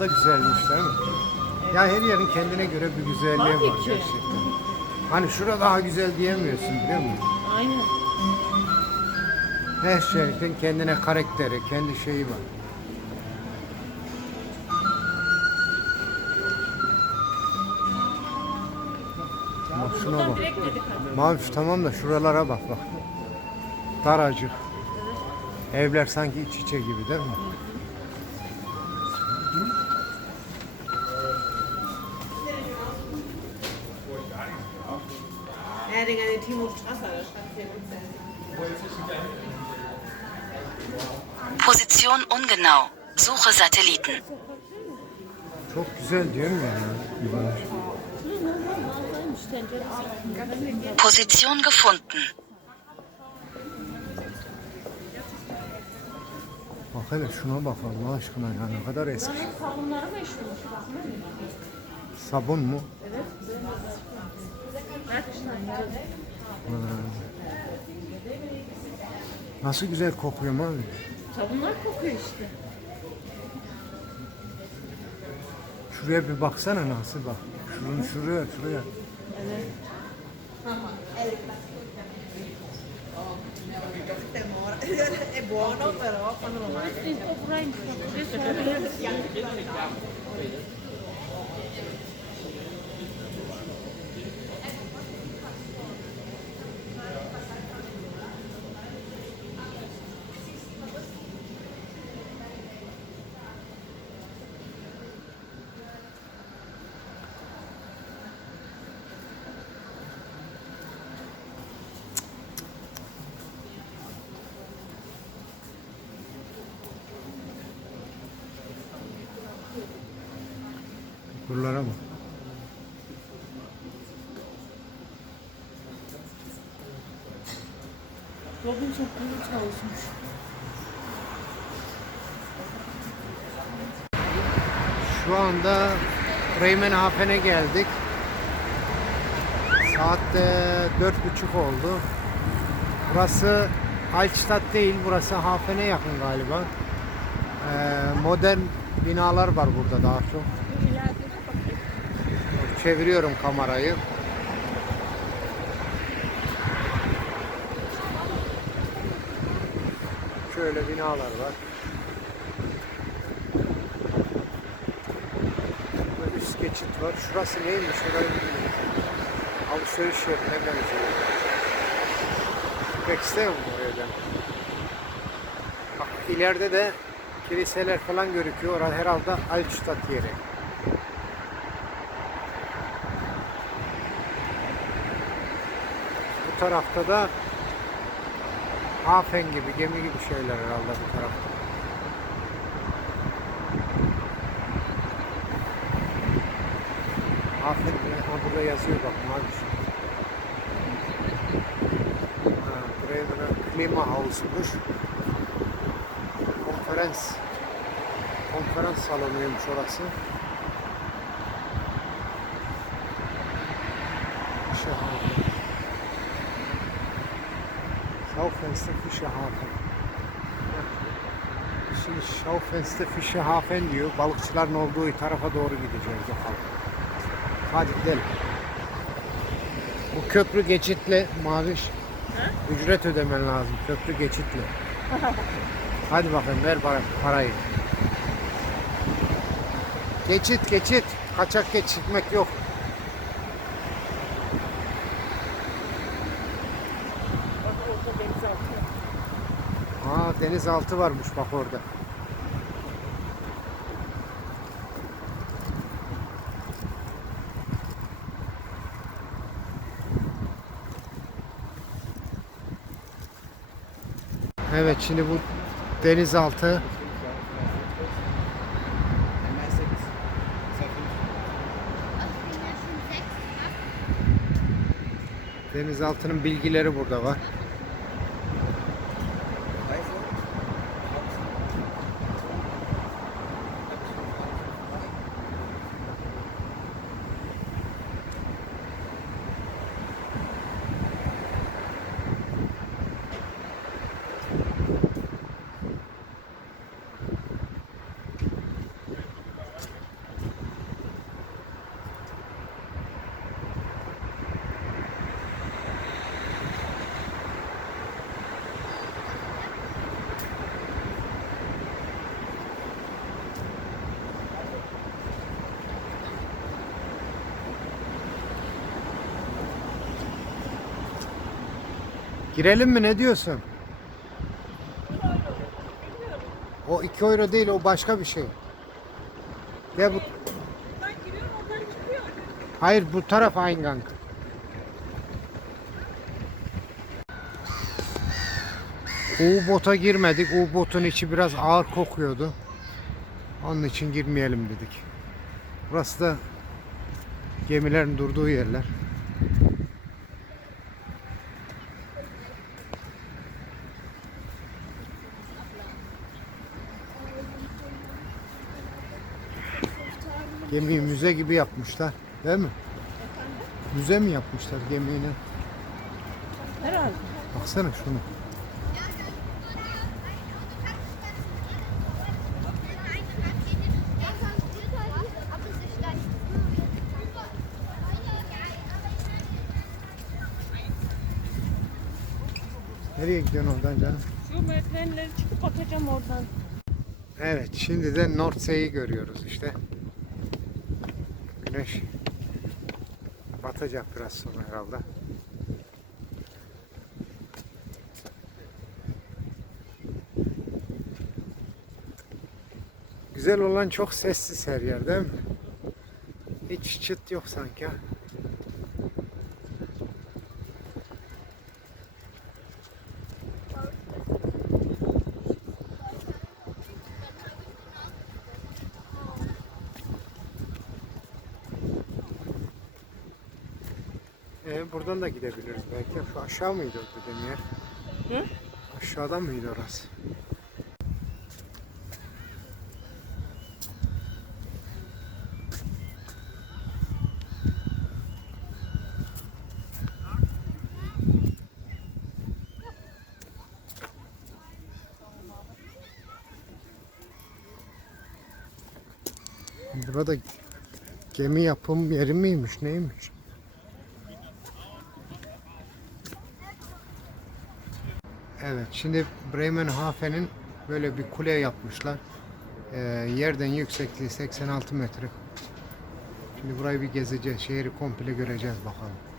Daha da güzelmiş değil mi? Ya her yerin kendine göre bir güzelliği Tabii var ki. gerçekten. Hani şura daha güzel diyemiyorsun biliyor musun? Aynen. Her şehrin kendine karakteri, kendi şeyi var. Bak şuna Buradan bak. direkt dedik hadi. Maviş tamam da şuralara bak bak. Daracık. Evler sanki iç içe gibi değil mi? Digga, die Timo Strasser, da stand hier. Position ungenau. Suche Satelliten. Çok güzel diyorum ya. Position gefunden. Bak hele şuna bak Allah aşkına ya ne kadar eski. Sabun mu? Nasıl güzel kokuyor abi? Sabunlar kokuyor işte. Şuraya bir baksana nasıl bak. Şurun şuraya şuraya. È buono, però quando lo mangi. Buralara bak. Robinson kuyruğu çalışmış. Şu anda Reymenhafen'e geldik. Saat de dört buçuk oldu. Burası Altstadt değil, burası Hafen'e yakın galiba. Ee, modern binalar var burada daha çok. Çeviriyorum kamerayı. Şöyle binalar var. Burada üst geçit var. Şurası neymiş? Orayı bilmiyorum. Alışveriş yerine benziyor. Pek istemiyorum oraya ben. Bak ileride de kiliseler falan görüküyor. Orada herhalde Altstadt yeri. Bu tarafta da Hafen gibi, gemi gibi şeyler herhalde bu tarafta. Hafen, ha burada yazıyor bak mavi şey. Buraya böyle klima havuzumuş. Konferans. Konferans salonuymuş orası. Schaufenster Fischehafen. Şimdi Schaufenster Fischehafen diyor. Balıkçıların olduğu tarafa doğru gideceğiz bakalım. Hadi gidelim. Bu köprü geçitli maviş. Ücret ödemen lazım. Köprü geçitli. Hadi bakayım ver para- parayı. Geçit geçit. Kaçak geçitmek yok. Bak orada denizaltı. Aa denizaltı varmış bak orada. Evet şimdi bu denizaltı denizaltının bilgileri burada var. Girelim mi ne diyorsun? O 2 euro değil o başka bir şey. Gel bu. Hayır bu taraf Eingang. U-bot'a girmedik. U-bot'un içi biraz ağır kokuyordu. Onun için girmeyelim dedik. Burası da gemilerin durduğu yerler. Gemiyi müze gibi yapmışlar. Değil mi? Müze mi yapmışlar gemini? Herhalde. Baksana şunu. Nereye gidiyorsun oradan canım? Şu merdivenleri çıkıp bakacağım oradan. Evet, şimdi de Nordsee'yi görüyoruz işte. Güneş batacak biraz sonra herhalde. Güzel olan çok sessiz her yer değil mi? Hiç çıt yok sanki. ha. Ee, buradan da gidebiliriz belki. Şu aşağı mıydı o dediğin yer? Hı? Aşağıdan mıydı orası? Burada gemi yapım yeri miymiş neymiş? Evet, şimdi Bremenhafen'in böyle bir kule yapmışlar. Ee, yerden yüksekliği 86 metre. Şimdi burayı bir gezeceğiz, şehri komple göreceğiz bakalım.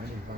Aber eigentlich war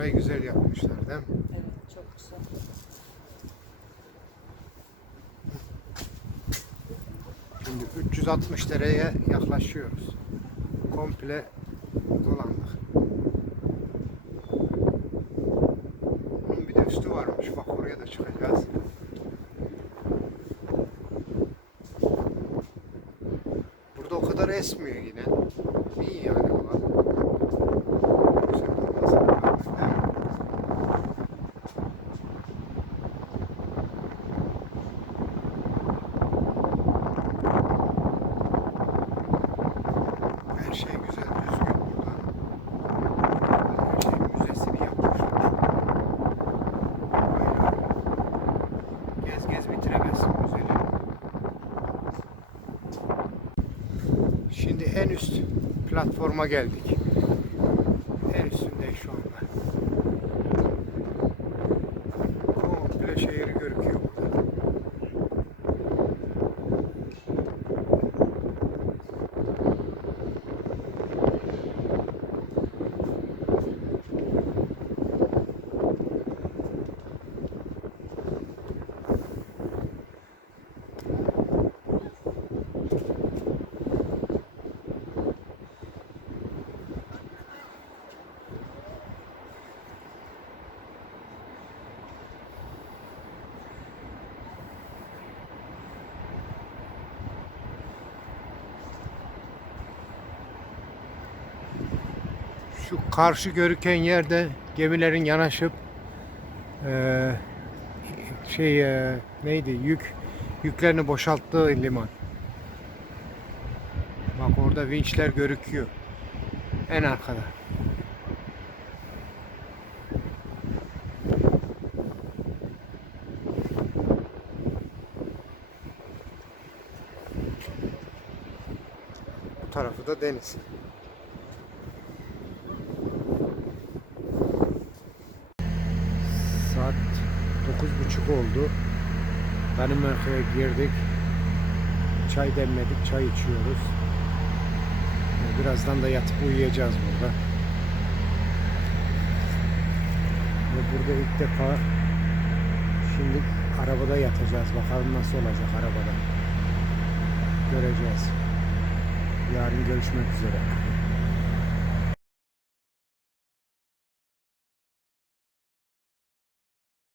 Burayı güzel yapmışlar değil mi? Evet çok güzel. Şimdi 360 derece yaklaşıyoruz. Komple dolandık. Bunun bir de üstü varmış. Bak oraya da çıkacağız. Burada o kadar esmiyor yine. İyi yani o. Güzel olması lazım, değil mi? üst platforma geldik. En üstündeyiz şu anda. Komple şehir görüküyor burada. Şu karşı görüken yerde gemilerin yanaşıp eee, şey eee, neydi yük yüklerini boşalttığı liman. Bak orada vinçler görüküyor. En arkada. Bu tarafı da deniz. Saat 9.30 oldu. Danimarka'ya girdik. Çay demledik, çay içiyoruz. Birazdan da yatıp uyuyacağız burada. Ve burada ilk defa şimdi arabada yatacağız. Bakalım nasıl olacak arabada. Göreceğiz. Yarın görüşmek üzere.